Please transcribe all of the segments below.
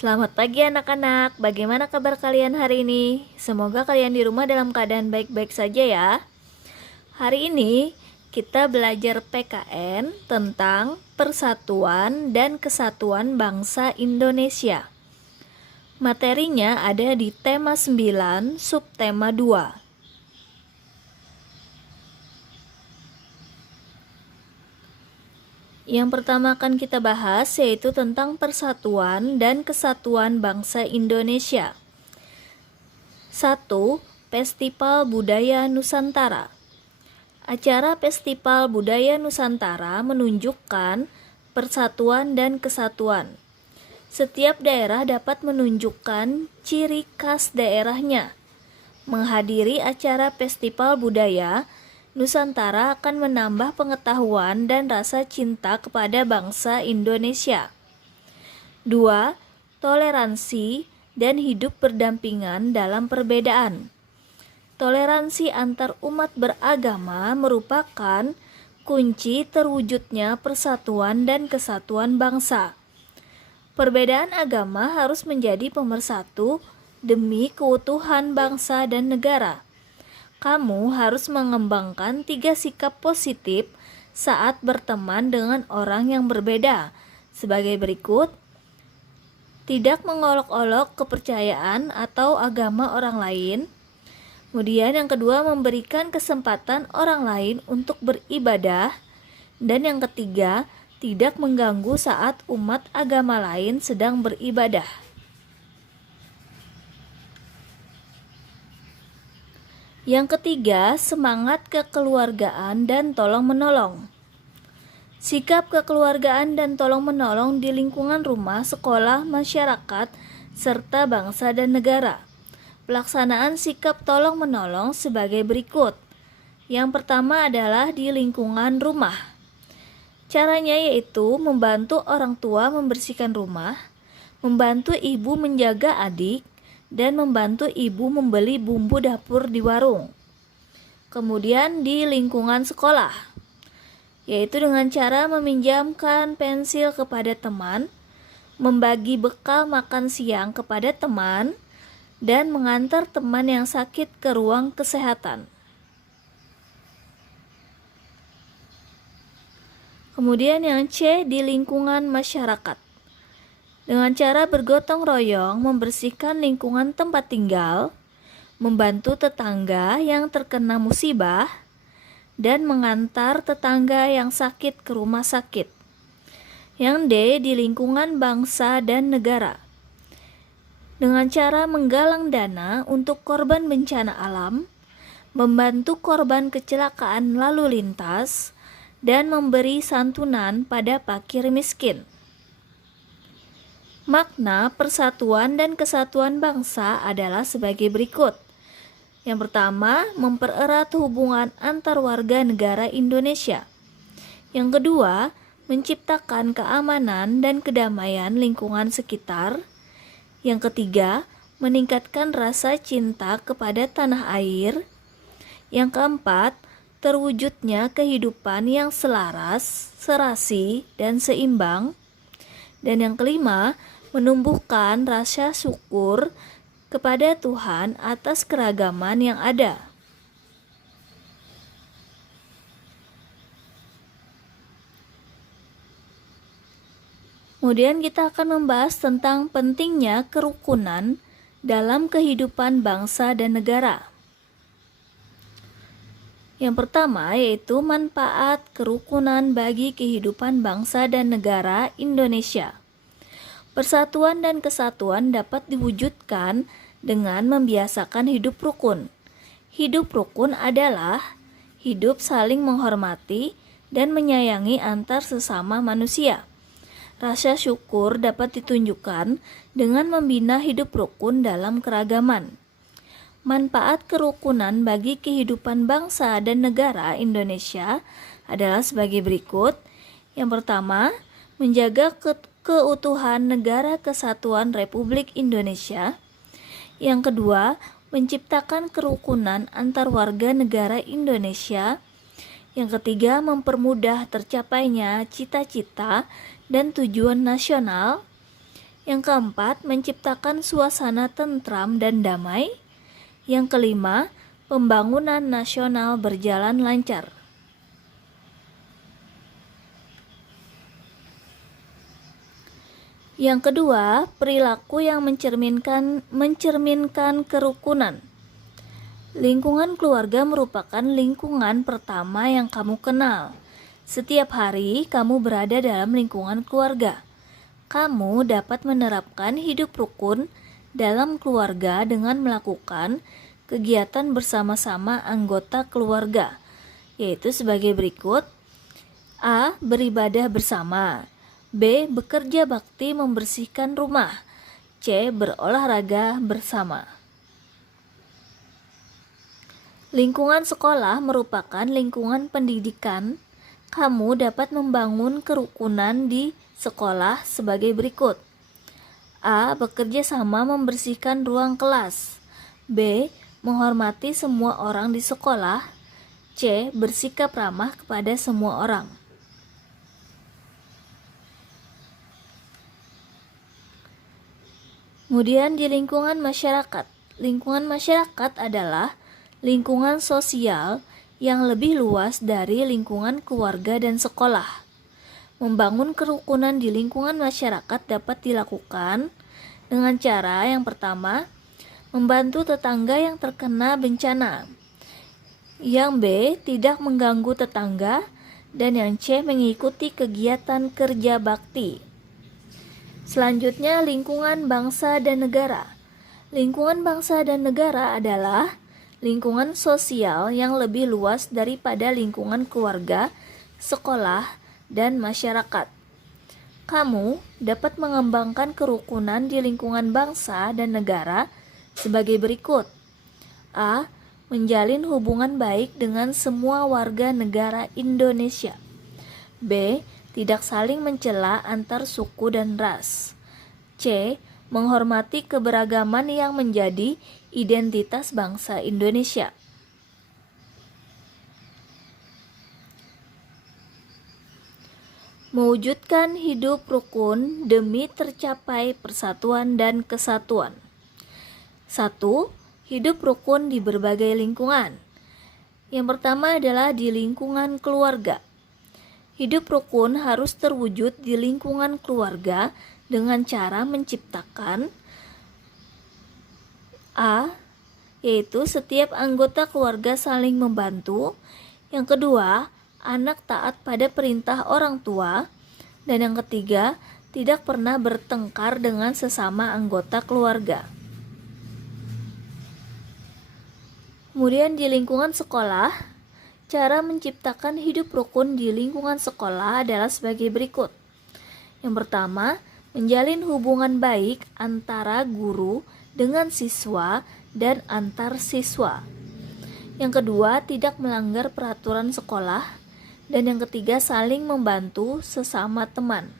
Selamat pagi anak-anak, bagaimana kabar kalian hari ini? Semoga kalian di rumah dalam keadaan baik-baik saja ya. Hari ini kita belajar PKN tentang Persatuan dan Kesatuan Bangsa Indonesia. Materinya ada di tema 9, subtema 2. Yang pertama akan kita bahas yaitu tentang Persatuan dan Kesatuan Bangsa Indonesia. 1. Festival Budaya Nusantara. Acara Festival Budaya Nusantara menunjukkan persatuan dan kesatuan. Setiap daerah dapat menunjukkan ciri khas daerahnya. Menghadiri acara Festival Budaya Nusantara akan menambah pengetahuan dan rasa cinta kepada bangsa Indonesia. 2. Toleransi dan hidup berdampingan dalam perbedaan. Toleransi antar umat beragama merupakan kunci terwujudnya persatuan dan kesatuan bangsa. Perbedaan agama harus menjadi pemersatu demi keutuhan bangsa dan negara. Kamu harus mengembangkan 3 sikap positif saat berteman dengan orang yang berbeda. Sebagai berikut: tidak mengolok-olok kepercayaan atau agama orang lain. Kemudian yang kedua, memberikan kesempatan orang lain untuk beribadah. Dan yang ketiga, tidak mengganggu saat umat agama lain sedang beribadah. Yang ketiga, semangat kekeluargaan dan tolong-menolong. Sikap kekeluargaan dan tolong-menolong di lingkungan rumah, sekolah, masyarakat, serta bangsa dan negara. Pelaksanaan sikap tolong-menolong sebagai berikut. Yang pertama adalah di lingkungan rumah. Caranya yaitu membantu orang tua membersihkan rumah, membantu ibu menjaga adik, dan membantu ibu membeli bumbu dapur di warung. Kemudian di lingkungan sekolah, yaitu dengan cara meminjamkan pensil kepada teman, membagi bekal makan siang kepada teman, dan mengantar teman yang sakit ke ruang kesehatan. Kemudian yang C, di lingkungan masyarakat. Dengan cara bergotong royong membersihkan lingkungan tempat tinggal, membantu tetangga yang terkena musibah, dan mengantar tetangga yang sakit ke rumah sakit. Yang D, di lingkungan bangsa dan negara. Dengan cara menggalang dana untuk korban bencana alam, membantu korban kecelakaan lalu lintas, dan memberi santunan pada fakir miskin. Makna persatuan dan kesatuan bangsa adalah sebagai berikut. Yang pertama, mempererat hubungan antar warga negara Indonesia. Yang kedua, menciptakan keamanan dan kedamaian lingkungan sekitar. Yang ketiga, meningkatkan rasa cinta kepada tanah air. Yang keempat, terwujudnya kehidupan yang selaras, serasi, dan seimbang. Dan yang kelima, menumbuhkan rasa syukur kepada Tuhan atas keragaman yang ada. Kemudian kita akan membahas tentang pentingnya kerukunan dalam kehidupan bangsa dan negara. Yang pertama yaitu manfaat kerukunan bagi kehidupan bangsa dan negara Indonesia. Persatuan dan kesatuan dapat diwujudkan dengan membiasakan hidup rukun. Hidup rukun adalah hidup saling menghormati dan menyayangi antar sesama manusia. Rasa syukur dapat ditunjukkan dengan membina hidup rukun dalam keragaman. Manfaat kerukunan bagi kehidupan bangsa dan negara Indonesia adalah sebagai berikut. Yang pertama, menjaga keutuhan Negara Kesatuan Republik Indonesia. Yang kedua, menciptakan kerukunan antar warga negara Indonesia. Yang ketiga, mempermudah tercapainya cita-cita dan tujuan nasional. Yang keempat, menciptakan suasana tentram dan damai. Yang kelima, pembangunan nasional berjalan lancar. Yang kedua, perilaku yang mencerminkan kerukunan. Lingkungan keluarga merupakan lingkungan pertama yang kamu kenal. Setiap hari kamu berada dalam lingkungan keluarga. Kamu dapat menerapkan hidup rukun dalam keluarga dengan melakukan kegiatan bersama-sama anggota keluarga, yaitu sebagai berikut. A. Beribadah bersama. B. Bekerja bakti membersihkan rumah. C. Berolahraga bersama. Lingkungan sekolah merupakan lingkungan pendidikan. Kamu dapat membangun kerukunan di sekolah sebagai berikut. A. Bekerja sama membersihkan ruang kelas. B. Menghormati semua orang di sekolah. C. Bersikap ramah kepada semua orang. Kemudian di lingkungan masyarakat. Lingkungan masyarakat adalah lingkungan sosial yang lebih luas dari lingkungan keluarga dan sekolah. Membangun kerukunan di lingkungan masyarakat dapat dilakukan dengan cara yang pertama, membantu tetangga yang terkena bencana. Yang B, tidak mengganggu tetangga. Dan yang C, mengikuti kegiatan kerja bakti. Selanjutnya, lingkungan bangsa dan negara. Lingkungan bangsa dan negara adalah lingkungan sosial yang lebih luas daripada lingkungan keluarga, sekolah, dan masyarakat. Kamu dapat mengembangkan kerukunan di lingkungan bangsa dan negara sebagai berikut. A. Menjalin hubungan baik dengan semua warga negara Indonesia. B. Tidak saling mencela antar suku dan ras. C. Menghormati keberagaman yang menjadi identitas bangsa Indonesia. Mewujudkan hidup rukun demi tercapai persatuan dan kesatuan. 1. Hidup rukun di berbagai lingkungan. Yang pertama adalah di lingkungan keluarga. Hidup rukun harus terwujud di lingkungan keluarga dengan cara menciptakan A. Yaitu setiap anggota keluarga saling membantu. Yang kedua, anak taat pada perintah orang tua. Dan yang ketiga, tidak pernah bertengkar dengan sesama anggota keluarga. Kemudian di lingkungan sekolah, cara menciptakan hidup rukun di lingkungan sekolah adalah sebagai berikut. Yang pertama, menjalin hubungan baik antara guru dengan siswa dan antar siswa. Yang kedua, tidak melanggar peraturan sekolah. Dan yang ketiga, saling membantu sesama teman.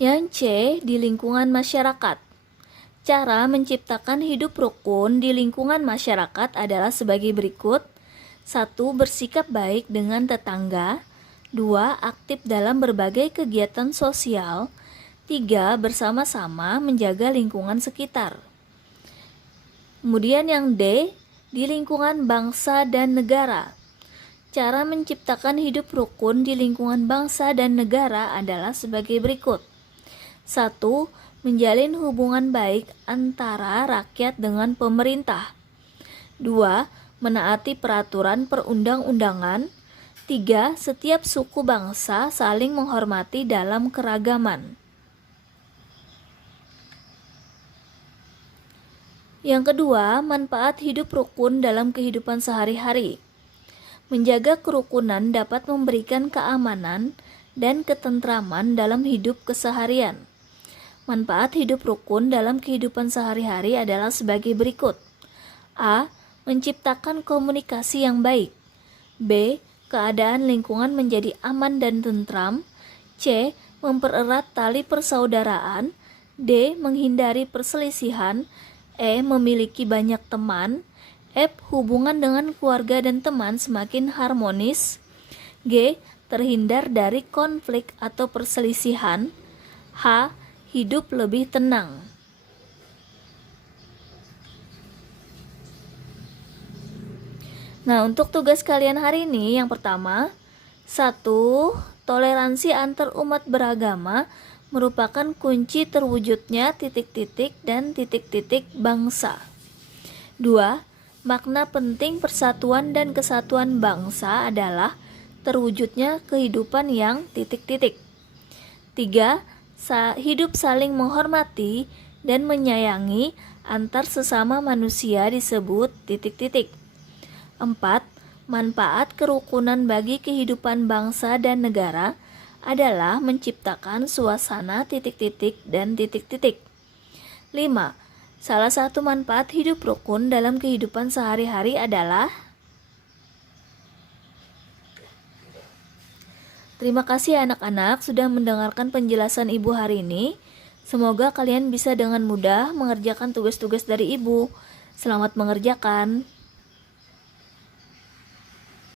Yang C, di lingkungan masyarakat. Cara menciptakan hidup rukun di lingkungan masyarakat adalah sebagai berikut. 1. Bersikap baik dengan tetangga. 2. Aktif dalam berbagai kegiatan sosial. 3. Bersama-sama menjaga lingkungan sekitar. Kemudian yang D, di lingkungan bangsa dan negara. Cara menciptakan hidup rukun di lingkungan bangsa dan negara adalah sebagai berikut. 1. Menjalin hubungan baik antara rakyat dengan pemerintah. 2. Menaati peraturan perundang-undangan. 3. Setiap suku bangsa saling menghormati dalam keragaman. Yang kedua, manfaat hidup rukun dalam kehidupan sehari-hari. Menjaga kerukunan dapat memberikan keamanan dan ketentraman dalam hidup keseharian. Manfaat hidup rukun dalam kehidupan sehari-hari adalah sebagai berikut. A. Menciptakan komunikasi yang baik. B. Keadaan lingkungan menjadi aman dan tentram. C. Mempererat tali persaudaraan. D. Menghindari perselisihan. E. Memiliki banyak teman. F. Hubungan dengan keluarga dan teman semakin harmonis. G. terhindar dari konflik atau perselisihan. H. Hidup lebih tenang. Nah, untuk tugas kalian hari ini yang pertama, 1. Toleransi antar umat beragama merupakan kunci terwujudnya titik-titik dan titik-titik bangsa. 2. Makna penting persatuan dan kesatuan bangsa adalah terwujudnya kehidupan yang titik-titik. 3. Hidup saling menghormati dan menyayangi antar sesama manusia disebut titik-titik. 4. Manfaat kerukunan bagi kehidupan bangsa dan negara adalah menciptakan suasana titik-titik dan titik-titik. 5. Salah satu manfaat hidup rukun dalam kehidupan sehari-hari adalah. Terima kasih anak-anak sudah mendengarkan penjelasan Ibu hari ini. Semoga kalian bisa dengan mudah mengerjakan tugas-tugas dari Ibu. Selamat mengerjakan.